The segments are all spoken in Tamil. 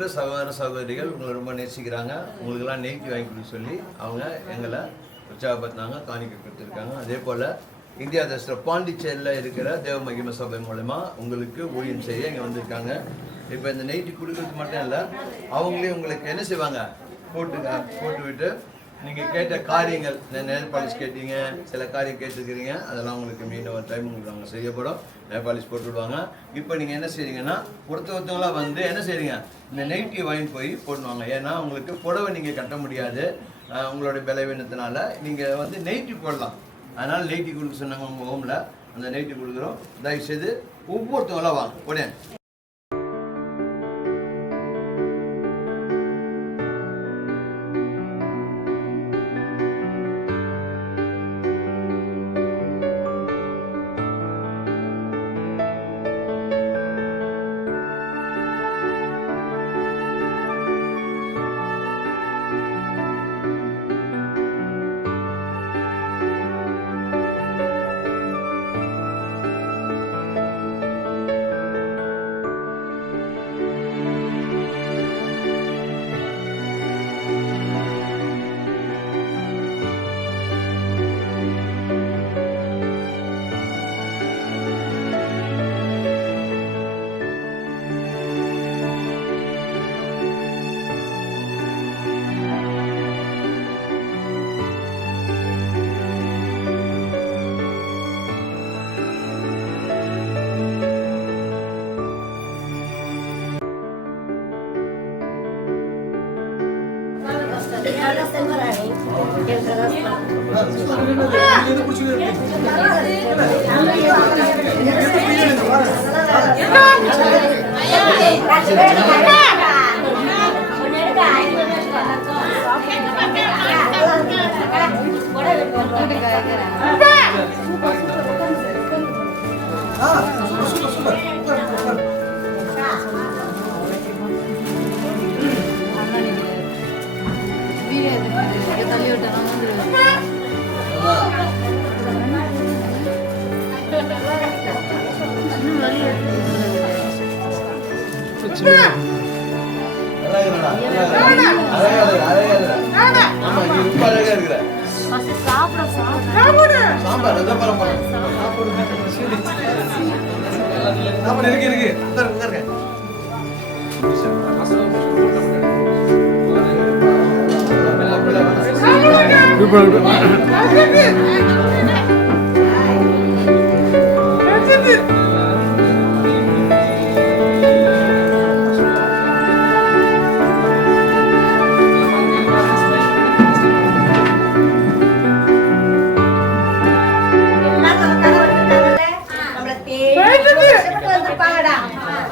இருக்கிற சகோதர சகோதரிகள் உங்களை ரொம்ப நேசிக்கிறாங்க. உங்களுக்கெல்லாம் நெய்ட்டி வாங்கி கொடுக்க சொல்லி அவங்க எங்களை உற்சாகப்படுத்தினாங்க, காணிக்கை கொடுத்துருக்காங்க. அதே போல் இந்தியா தேசத்தில் பாண்டிச்சேரியில் இருக்கிற தேவ மகிமை சபை மூலமா உங்களுக்கு ஊழியம் செய்ய இங்கே வந்திருக்காங்க. இப்போ இந்த நைட்டி கொடுக்கறது மட்டும் இல்லை, அவங்களே உங்களுக்கு என்ன செய்வாங்க, போட்டு விட்டு நீங்கள் கேட்ட காரியங்கள், நெல் பாலிஷ் கேட்டீங்க, சில காரியம் கேட்டுருக்கிறீங்க, அதெல்லாம் உங்களுக்கு மீண்டும் ஒரு டைம் உங்களுக்கு நாங்கள் செய்யப்படும். நெல் பாலிஷ் போட்டு விடுவாங்க. இப்போ நீங்கள் என்ன செய்றீங்கன்னா ஒருத்தவங்களாம் வந்து என்ன செய்றீங்க, இந்த நைட்டி வாங்கி போய் போடுவாங்க. ஏன்னா உங்களுக்கு புடவை நீங்கள் கட்ட முடியாது, உங்களுடைய பலவீனத்தினால நீங்கள் வந்து நைட்டி போடலாம். அதனால் நைட்டி கொடுக்க சொன்னாங்க உங்கள் ஹோமில், அந்த நைட்டி கொடுக்குறோம். தயவுசெய்து ஒவ்வொருத்தவங்களாம் வாங்க உடனே.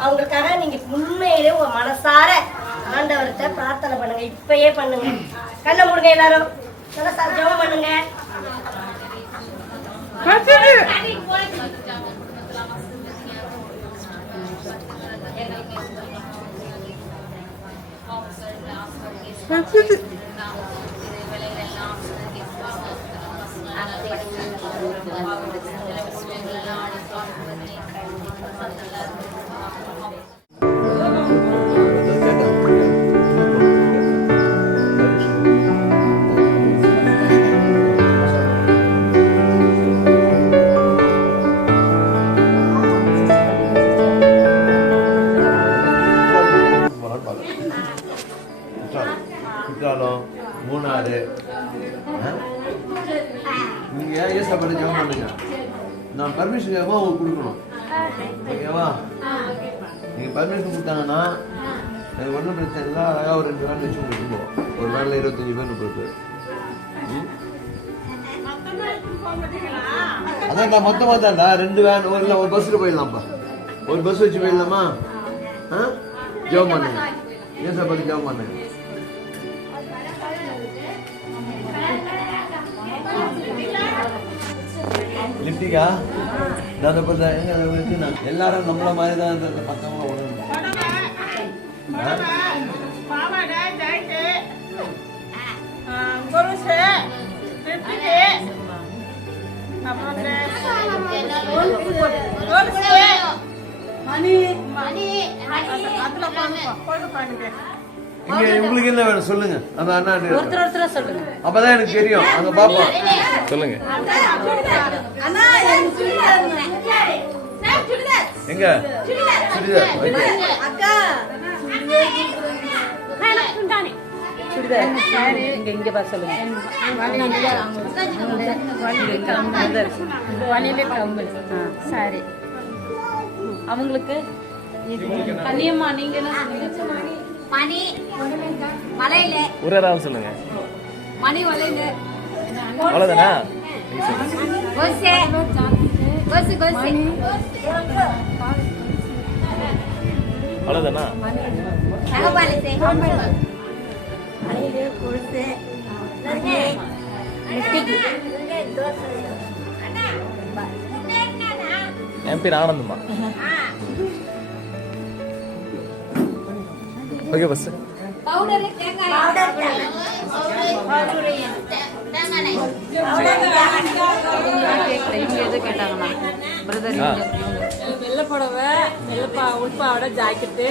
அவங்களுக்காக நீங்க உண்மையிலே உங்க மனசார ஆண்டவர்கிட்ட பிரார்த்தனை பண்ணுங்க. இப்பயே பண்ணுங்க. கண்ணை மூடுங்க, எல்லாரும் நல்லா ஜெபம் பண்ணுங்க. மூணாறு நீங்க ஏசப்பட்ட ஜெபம் பண்ணுங்க. நான் பர்மிஷன் கேட்போம், உங்களுக்கு கொடுக்கணும். ஓகேவா? நீங்க பர்மிஷன் கொடுத்தாங்கன்னா எனக்கு ஒன்றும் பிரச்சனை இல்லை. அழகாக ஒரு 2 வேன் வச்சு கொடுத்துருவோம். ஒரு வேனில் 25 பேர் போயிட்டு. அதான்டா மொத்தமாக தான்டா 2 வேன் ஒரு பஸ்ஸில் போயிடலாம்ப்பா. ஒரு பஸ் வச்சு போயிடலாமா? ஜெபம் பண்ணுங்க, ஏசப்பட்ட ஜெபம் பண்ணுங்க. லிப்டிக்கா எல்லாரும் நம்மள மாதிரி தான் மற்றவங்க உணவு. இங்க உங்களுக்கு என்ன வேணும் சொல்லுங்க. அந்த அண்ணா ஒருத்தர் சொல்லுங்க. அப்பதான் எனக்கு தெரியும். அங்க பாப்போம். சொல்லுங்க. எங்க சுடிதார் சுடிதார் இங்க பாரு சொல்லுங்க. சாரி அவங்களுக்கு கன்னியம்மா நீங்க என்ன சொன்னீங்க? மணி மலையில ஒரு ஆள் சொல்லுங்க. மணி வலையில அவ்வளவுதானா? கோசே கோசு கோசு அவ்வளவுதானா? நகபாலிசே மணியிலே கொலுசு என் பேர் ஆனந்தம்மா. Okay bus. பவுடர் தேங்காய் இவங்க எது கேட்டாங்கண்ணா பிரதர் வெள்ளை புடவை வெள்ளை உள்பாவோட ஜாக்கெட்டு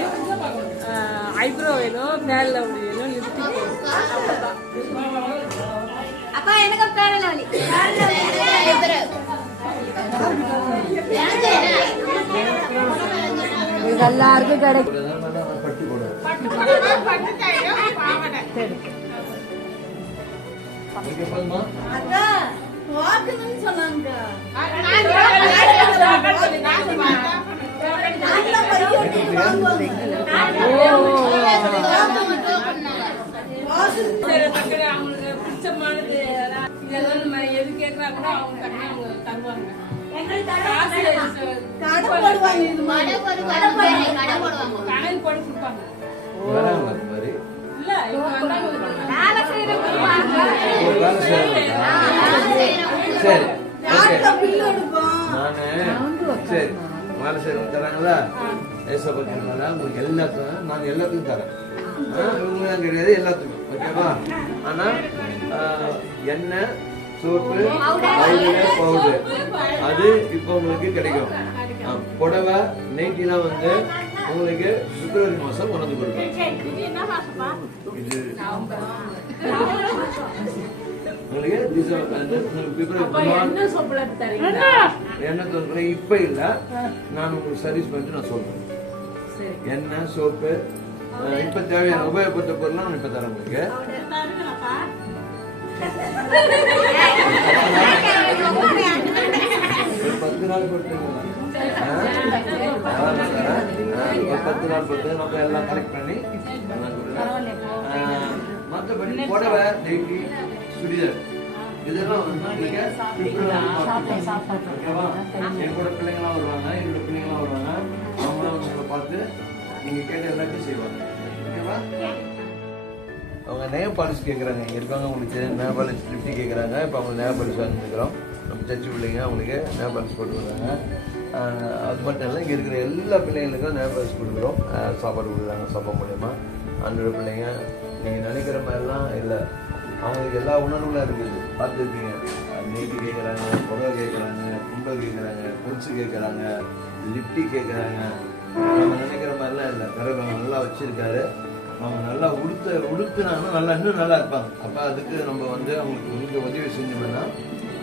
ஐப்ரோ வேணும் மேல வேணும் லிப்ஸ்டிக் அப்பா எனக்கு பேரல வலி எல்லாருக்கும் கிடைக்கும். பட்டி போடுவேன். அக்கா வாக்குன்னு சொன்னாங்க. அவங்களுக்கு பிடிச்சமானது இதெல்லாம் நம்ம எது கேட்கறாங்களோ அவங்க டக்குனு அவங்க தருவாங்க. கடை போடுவாங்க. இது மாதிரி கடையில் போட்டு கொடுப்பாங்க. வராங்க அது மாதிரி. இல்ல இவங்க வந்தாங்க வேலை செய்யற கொடுப்பாங்க. ஒரு வேலை செய்யறாங்க. சரி ஓகே. நானு சரி வேலை செய்யறவங்க தராங்களா? ஏசப்பட்டிருக்காங்க. உங்களுக்கு எல்லாத்துக்கும் நான் எல்லாத்துக்கும் தரேன். இவங்க தான் கிடையாது எல்லாத்துக்கும். ஓகேவா? ஆனா எண்ணெய் சோப்பு பவுடர் அது இப்போ உங்களுக்கு கிடைக்கும். புடவை நைட்டிலாம் வந்து உங்களுக்கு பிப்ரவரி மாசம் கொண்டு வந்து கொடுப்பேன். இது உங்களுக்கு பிப்ரவரி எண்ணெய் சொல்றேன். இப்ப இல்ல நான் உங்களுக்கு சர்வீஸ் பண்ணிட்டு நான் சொல்றேன். எண்ணெய் சோப்பு இப்ப தேவையான உபயோகப்பட்ட பொருள் நான் இப்ப தரேன் உங்களுக்கு. ஒரு 10 நாள் போட்டு 10 நாள் போட்டு நம்ம எல்லாம் கலெக்ட் பண்ணி மற்றபடி புடவை நைட்டி சுடிதார் இதெல்லாம் வந்து உங்களுக்கு ஓகேவா? என் கூட பிள்ளைங்களாம் வருவாங்க. என்னோட பிள்ளைங்களாம் வருவாங்க. அவங்களும் உங்களை பார்த்து நீங்க கேட்ட எல்லாத்தையும் செய்வாங்க. ஓகேவா? அவங்க நேம் பாலிசி கேட்குறாங்க. இங்கே இருக்கவங்க உங்களுக்கு நேம் பாலிசி 50 கேட்குறாங்க. இப்போ அவங்க நேம் பாலிசி வாங்கிக்கிறோம். நம்ம சர்ச்சு பிள்ளைங்க அவங்களுக்கு நேம் பாலிசி போட்டு வர்றாங்க. அது மட்டும் இல்லை, இங்கே இருக்கிற எல்லா பிள்ளைங்களுக்கும் நேம் பாலிசி கொடுக்குறோம். சாப்பாடு கொடுக்குறாங்க சபை மூலயமா. அன்றோட பிள்ளைங்க நீங்கள் நினைக்கிற மாதிரிலாம் இல்லை. அவங்களுக்கு எல்லா உணர்வுலாம் இருக்குது. பார்த்துருப்பீங்க. நெய்ட்டு கேட்குறாங்க, புடவை கேட்குறாங்க, கும்பல் கேட்குறாங்க, கொலுசு கேட்குறாங்க, லிப்டி கேட்குறாங்க. நம்ம நினைக்கிற மாதிரிலாம் இல்லை. கடவுள் நல்லா வச்சுருக்காரு. அவங்க நல்லா உடுத்துனாங்கன்னா நல்லா இன்னும் நல்லா இருப்பாங்க. அப்போ அதுக்கு நம்ம வந்து அவங்களுக்கு கொஞ்சம் உதவி செஞ்சோம்னா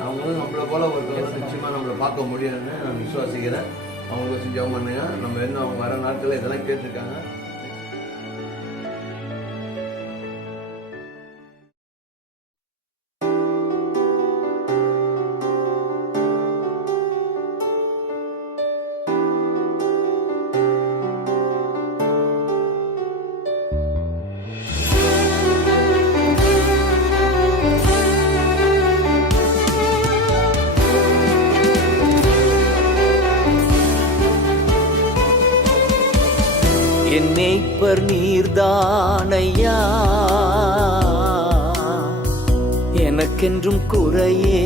அவங்களும் நம்மளை போல ஒருத்தவங்க நிச்சயமாக நம்மளை பார்க்க முடியும்னு நான் விசுவாசிக்கிறேன். அவங்களுக்கு வச்சு ஜெபம் பண்ணுங்க. நம்ம என்ன அவங்க வர நாட்களில் இதெல்லாம் கேட்டிருக்காங்க. என் மேய்ப்பர் நீர்தானையா, எனக்கென்றும் குறையே